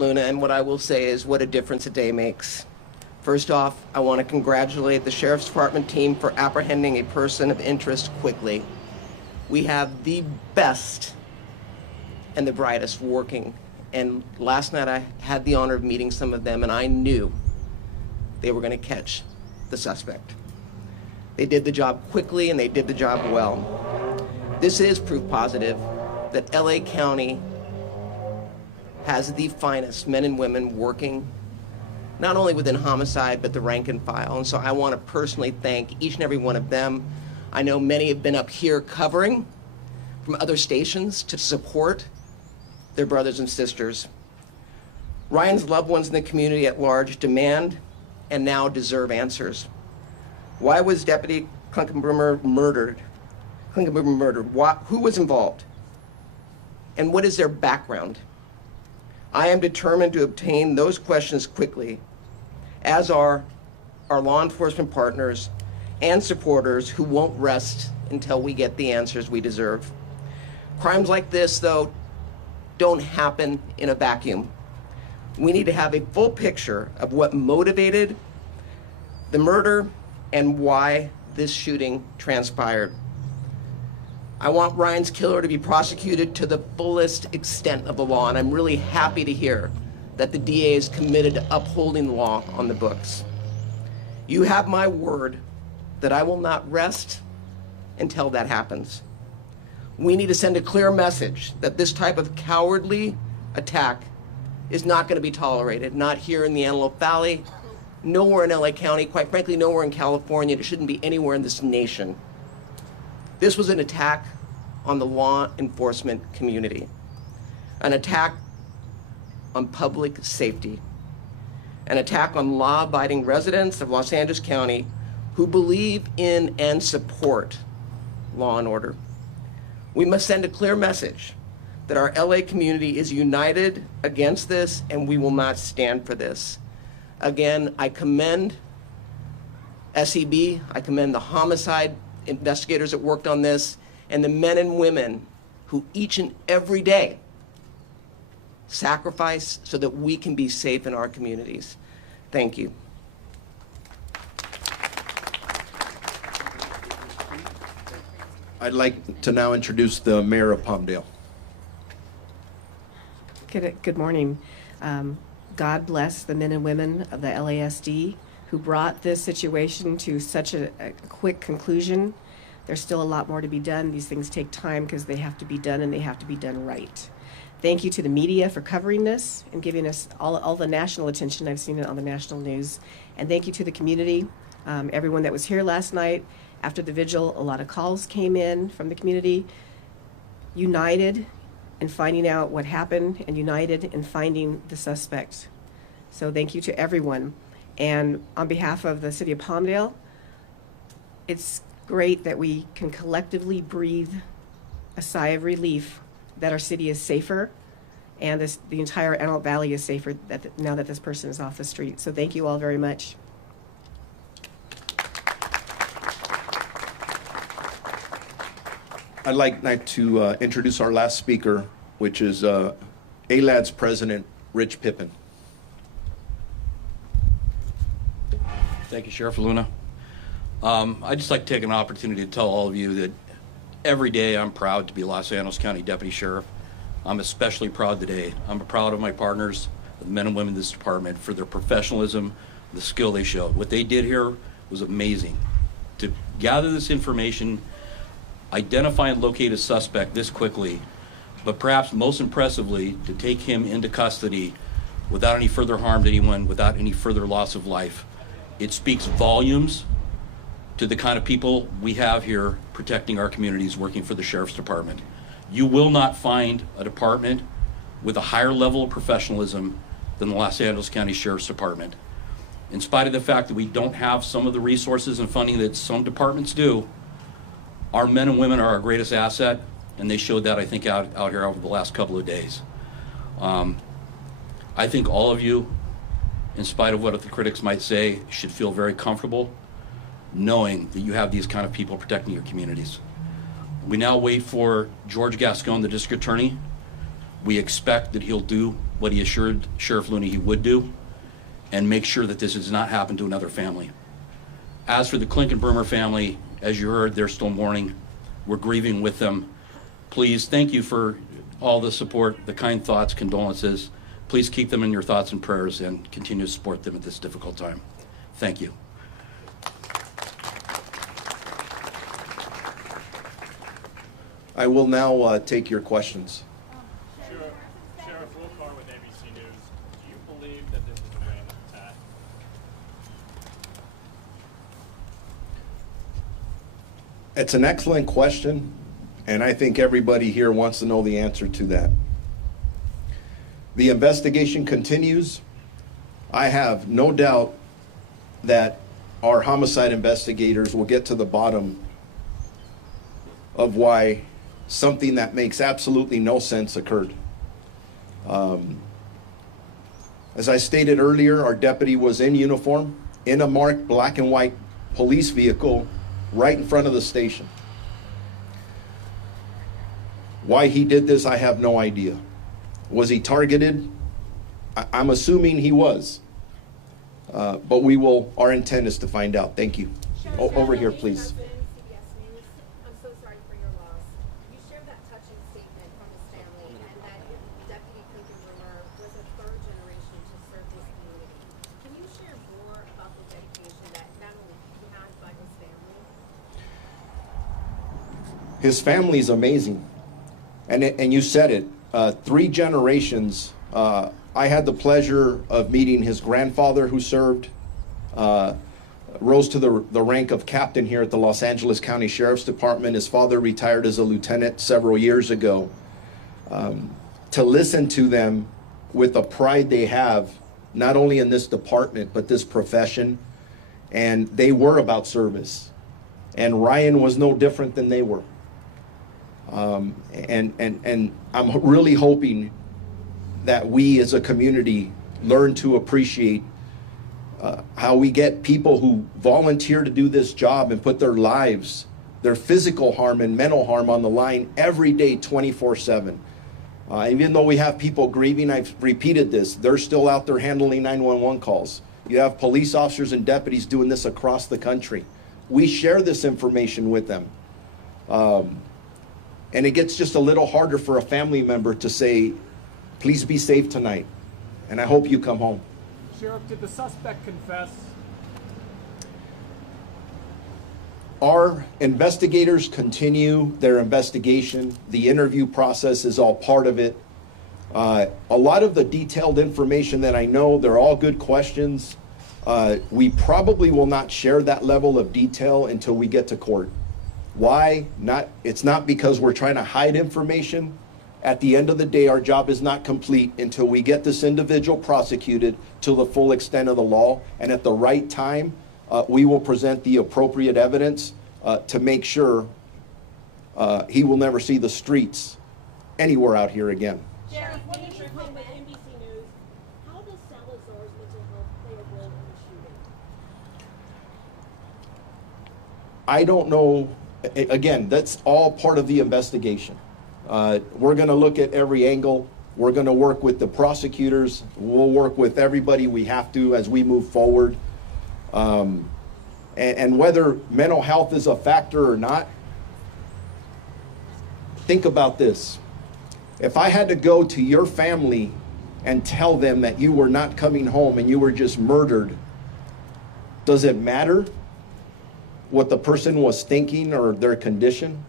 Luna, and what I will say is what a difference a day makes. First off, I want to congratulate the Sheriff's Department team for apprehending a person of interest quickly. We have the best and the brightest working, and last night I had the honor of meeting some of them, and I knew they were going to catch the suspect. They did the job quickly, and they did the job well. This is proof positive that LA County has the finest men and women working, not only within homicide, but the rank and file. And so I want to personally thank each and every one of them. I know many have been up here covering from other stations to support their brothers and sisters. Ryan's loved ones in the community at large demand and now deserve answers. Why was Deputy Clinkunbroomer murdered? Who was involved? And what is their background? I am determined to obtain those questions quickly, as are our law enforcement partners and supporters who won't rest until we get the answers we deserve. Crimes like this, though, don't happen in a vacuum. We need to have a full picture of what motivated the murder and why this shooting transpired. I want Ryan's killer to be prosecuted to the fullest extent of the law, and I'm really happy to hear that the DA is committed to upholding the law on the books. You have my word that I will not rest until that happens. We need to send a clear message that this type of cowardly attack is not going to be tolerated, not here in the Antelope Valley, nowhere in LA County, quite frankly, nowhere in California. It shouldn't be anywhere in this nation. This was an attack on the law enforcement community, an attack on public safety, an attack on law-abiding residents of Los Angeles County who believe in and support law and order. We must send a clear message that our LA community is united against this, and we will not stand for this. Again, I commend SEB, I commend the homicide investigators that worked on this, and the men and women who each and every day sacrifice so that we can be safe in our communities. Thank you. I'd like to now introduce the mayor of Palmdale. Good morning. God bless the men and women of the LASD who brought this situation to such a quick conclusion. There's still a lot more to be done. These things take time because they have to be done, and they have to be done right. Thank you to the media for covering this and giving us all the national attention. I've seen it on the national news. And thank you to the community, everyone that was here last night. After the vigil, a lot of calls came in from the community, united in finding out what happened and united in finding the suspect. So thank you to everyone. And on behalf of the city of Palmdale, it's great that we can collectively breathe a sigh of relief that our city is safer and the entire Antelope Valley is safer now that this person is off the street. So thank you all very much. I'd like to introduce our last speaker, which is ALAD's president, Rich Pippin. Thank you, Sheriff Luna. I'd just like to take an opportunity to tell all of you that every day I'm proud to be Los Angeles County Deputy Sheriff. I'm especially proud today. I'm proud of my partners, the men and women in this department, for their professionalism, the skill they showed. What they did here was amazing. To gather this information, identify and locate a suspect this quickly, but perhaps most impressively, to take him into custody without any further harm to anyone, without any further loss of life. It speaks volumes to the kind of people we have here protecting our communities, working for the Sheriff's Department. You will not find a department with a higher level of professionalism than the Los Angeles County Sheriff's Department. In spite of the fact that we don't have some of the resources and funding that some departments do, our men and women are our greatest asset, and they showed that, I think, out here over the last couple of days. I think all of you, in spite of what the critics might say, should feel very comfortable knowing that you have these kind of people protecting your communities. We now wait for George Gascon, the district attorney. We expect that he'll do what he assured Sheriff Looney he would do, and make sure that this does not happen to another family. As for the Clinkunbroomer family, as you heard, they're still mourning. We're grieving with them. Please, thank you for all the support, the kind thoughts, condolences. Please keep them in your thoughts and prayers and continue to support them at this difficult time. Thank you. I will now take your questions. Sheriff Wilcar with ABC News. Do you believe that this is a random attack? It's an excellent question, and I think everybody here wants to know the answer to that. The investigation continues. I have no doubt that our homicide investigators will get to the bottom of why something that makes absolutely no sense occurred. As I stated earlier, our deputy was in uniform, in a marked black and white police vehicle right in front of the station. Why he did this, I have no idea. Was he targeted? I'm assuming he was. But our intent is to find out. Thank you. Over here, please. I'm so sorry for your loss. You shared that touching statement from his family and that Deputy Clinkunbroomer was a third generation to serve this community. Can you share more about the dedication that not only he had but his family? His family's amazing. And you said it, 3 generations. I had the pleasure of meeting his grandfather who served, rose to the rank of captain here at the Los Angeles County Sheriff's Department. His father retired as a lieutenant several years ago. To listen to them with the pride they have, not only in this department, but this profession, and they were about service. And Ryan was no different than they were. And I'm really hoping that we as a community learn to appreciate how we get people who volunteer to do this job and put their lives, their physical harm and mental harm on the line every day, 24/7. Even though we have people grieving, I've repeated this, they're still out there handling 911 calls. You have police officers and deputies doing this across the country. We share this information with them. And it gets just a little harder for a family member to say, please be safe tonight, and I hope you come home. Sheriff, did the suspect confess? Our investigators continue their investigation. The interview process is all part of it. A lot of the detailed information that I know, they're all good questions. We probably will not share that level of detail until we get to court. Why? It's not because we're trying to hide information. At the end of the day, our job is not complete until we get this individual prosecuted to the full extent of the law. And at the right time, we will present the appropriate evidence to make sure he will never see the streets anywhere out here again. Sheriff, what is your comment with NBC News? How does Salazar's mental health play a role in the shooting? I don't know. Again, that's all part of the investigation. We're going to look at every angle. We're going to work with the prosecutors. We'll work with everybody we have to as we move forward. And whether mental health is a factor or not, think about this. If I had to go to your family and tell them that you were not coming home and you were just murdered, does it matter what the person was thinking or their condition?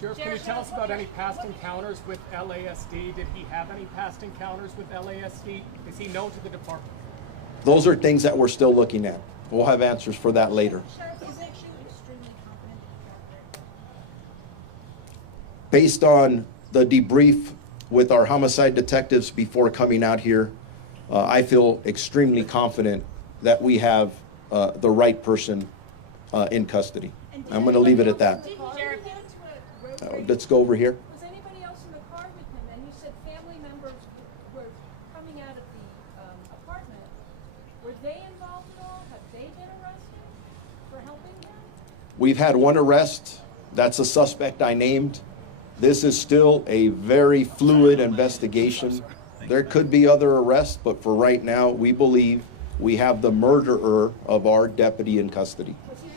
Sheriff, can you tell us about any past encounters with LASD? Did he have any past encounters with LASD? Is he known to the department? Those are things that we're still looking at. We'll have answers for that later. Sheriff, is it extremely confident in Based on the debrief with our homicide detectives before coming out here, I feel extremely confident that we have the right person in custody. I'm going to leave it at that. Let's go over here. Was anybody else in the car with him? And you said family members were coming out of the apartment. Were they involved at all? Have they been arrested for helping him? We've had one arrest. That's a suspect I named. This is still a very fluid investigation. There could be other arrests, but for right now, we believe we have the murderer of our deputy in custody. Was he